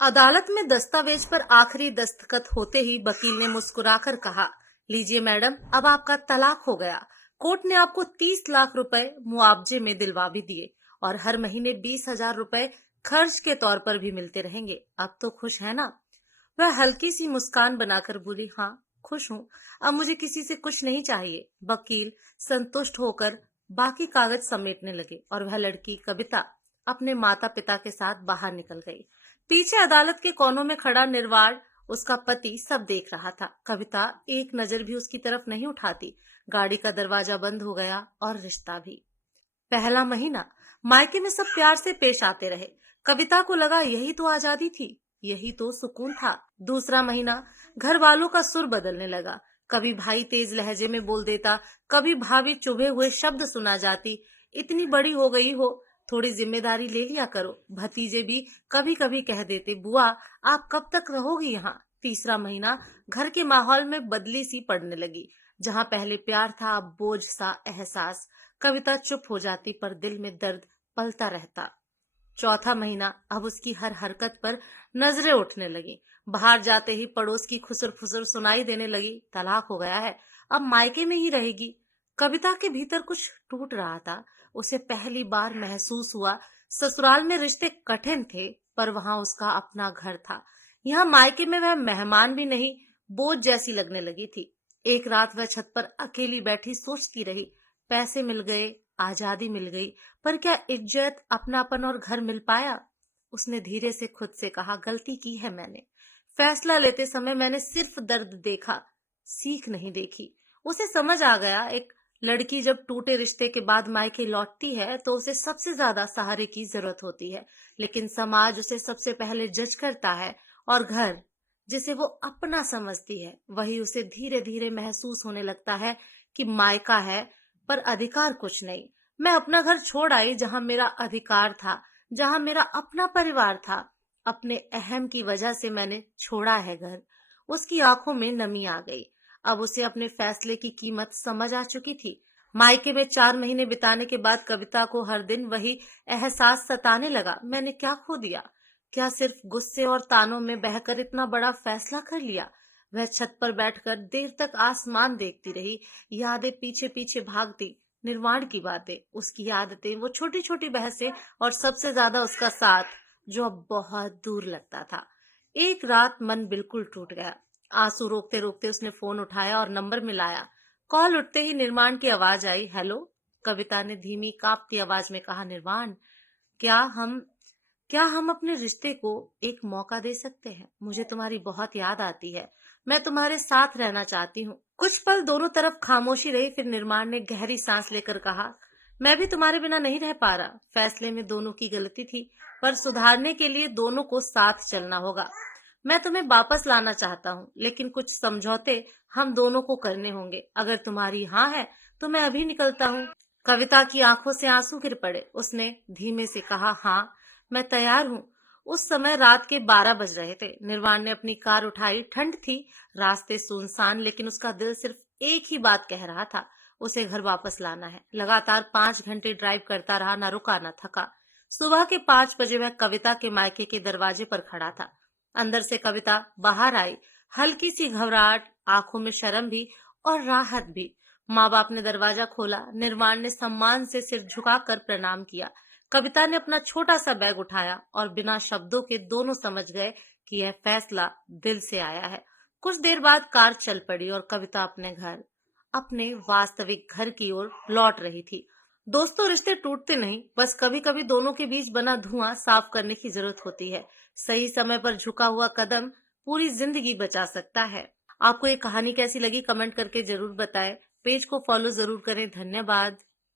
अदालत में दस्तावेज पर आखिरी दस्तखत होते ही वकील ने मुस्कुराकर कहा, लीजिए मैडम, अब आपका तलाक हो गया। कोर्ट ने आपको 30 लाख रुपए मुआवजे में दिलवा भी दिए और हर महीने 20,000 रुपए खर्च के तौर पर भी मिलते रहेंगे। अब तो खुश है ना? वह हल्की सी मुस्कान बनाकर बोली, हाँ खुश हूँ। अब मुझे किसी से कुछ नहीं चाहिए। वकील संतुष्ट होकर बाकी कागज समेटने लगे और वह लड़की कविता अपने माता पिता के साथ बाहर निकल गई। पीछे अदालत के कोनों में खड़ा निर्वाण उसका पति सब देख रहा था। कविता एक नजर भी उसकी तरफ नहीं उठाती। गाड़ी का दरवाजा बंद हो गया और रिश्ता भी। पहला महीना मायके में सब प्यार से पेश आते रहे। कविता को लगा यही तो आजादी थी, यही तो सुकून था। दूसरा महीना घर वालों का सुर बदलने लगा। कभी भाई तेज लहजे में बोल देता, कभी भाभी चुभे हुए शब्द सुना जाती। इतनी बड़ी हो गई हो, थोड़ी जिम्मेदारी ले लिया करो। भतीजे भी कभी कभी कह देते, बुआ आप कब तक रहोगी यहाँ। तीसरा महीना घर के माहौल में बदली सी पड़ने लगी। जहाँ पहले प्यार था, अब बोझ सा एहसास। कविता चुप हो जाती पर दिल में दर्द पलता रहता। चौथा महीना अब उसकी हर हरकत पर नजरें उठने लगी। बाहर जाते ही पड़ोस की खुसर फुसर सुनाई देने लगी, तलाक हो गया है, अब मायके में ही रहेगी। कविता के भीतर कुछ टूट रहा था। उसे पहली बार महसूस हुआ ससुराल में रिश्ते कठिन थे, पर वहां उसका अपना घर था। यहाँ मायके में वह मेहमान भी नहीं, बोझ जैसी लगने लगी थी। एक रात वह छत पर अकेली बैठी सोचती रही। पैसे मिल गए, आजादी मिल गई, पर क्या इज्जत, अपनापन और घर मिल पाया? उसने धीरे से खुद से कहा, गलती की है मैंने। फैसला लेते समय मैंने सिर्फ दर्द देखा, सीख नहीं देखी। उसे समझ आ गया, एक लड़की जब टूटे रिश्ते के बाद मायके लौटती है तो उसे सबसे ज्यादा सहारे की जरूरत होती है, लेकिन समाज उसे सबसे पहले जज करता है। और घर, जिसे वो अपना समझती है, वही उसे धीरे धीरे महसूस होने लगता है कि मायका है पर अधिकार कुछ नहीं। मैं अपना घर छोड़ आई जहां मेरा अधिकार था, जहां मेरा अपना परिवार था। अपने अहम की वजह से मैंने छोड़ा है घर। उसकी आंखों में नमी आ गई। अब उसे अपने फैसले की कीमत समझ आ चुकी थी। मायके में 4 महीने बिताने के बाद कविता को हर दिन वही एहसास सताने लगा, मैंने क्या खो दिया? क्या सिर्फ गुस्से और तानों में बहकर इतना बड़ा फैसला कर लिया? वह छत पर बैठकर देर तक आसमान देखती रही। यादें पीछे पीछे भागती। निर्वाण की बातें, उसकी आदतें, वो छोटी छोटी बहसें और सबसे ज्यादा उसका साथ, जो अब बहुत दूर लगता था। एक रात मन बिल्कुल टूट गया। आंसू रोकते रोकते उसने फोन उठाया और नंबर मिलाया। कॉल उठते ही निर्माण की आवाज आई, हेलो। कविता ने धीमी कांपती आवाज में कहा, निर्वाण, क्या हम क्या हम अपने रिश्ते को एक मौका दे सकते हैं? मुझे तुम्हारी बहुत याद आती है। मैं तुम्हारे साथ रहना चाहती हूँ। कुछ पल दोनों तरफ खामोशी रही, फिर निर्माण ने गहरी सांस लेकर कहा, मैं भी तुम्हारे बिना नहीं रह पा रहा। फैसले में दोनों की गलती थी, पर सुधारने के लिए दोनों को साथ चलना होगा। मैं तुम्हें वापस लाना चाहता हूँ, लेकिन कुछ समझौते हम दोनों को करने होंगे। अगर तुम्हारी हाँ है तो मैं अभी निकलता हूँ। कविता की आंखों से आंसू गिर पड़े। उसने धीमे से कहा, हाँ मैं तैयार हूँ। उस समय रात के 12 बज रहे थे। निर्वाण ने अपनी कार उठाई। ठंड थी, रास्ते सुनसान, लेकिन उसका दिल सिर्फ एक ही बात कह रहा था, उसे घर वापस लाना है। लगातार 5 घंटे ड्राइव करता रहा, ना रुका ना थका। सुबह के 5 बजे वह कविता के मायके के दरवाजे पर खड़ा था। अंदर से कविता बाहर आई, हल्की सी घबराहट, आंखों में शर्म भी और राहत भी। माँ बाप ने दरवाजा खोला। निर्वाण ने सम्मान से सिर झुकाकर प्रणाम किया। कविता ने अपना छोटा सा बैग उठाया और बिना शब्दों के दोनों समझ गए कि यह फैसला दिल से आया है। कुछ देर बाद कार चल पड़ी और कविता अपने घर, अपने वास्तविक घर की ओर लौट रही थी। दोस्तों, रिश्ते टूटते नहीं, बस कभी कभी दोनों के बीच बना धुआं साफ करने की जरूरत होती है। सही समय पर झुका हुआ कदम पूरी जिंदगी बचा सकता है। आपको ये कहानी कैसी लगी कमेंट करके जरूर बताएं। पेज को फॉलो जरूर करें। धन्यवाद।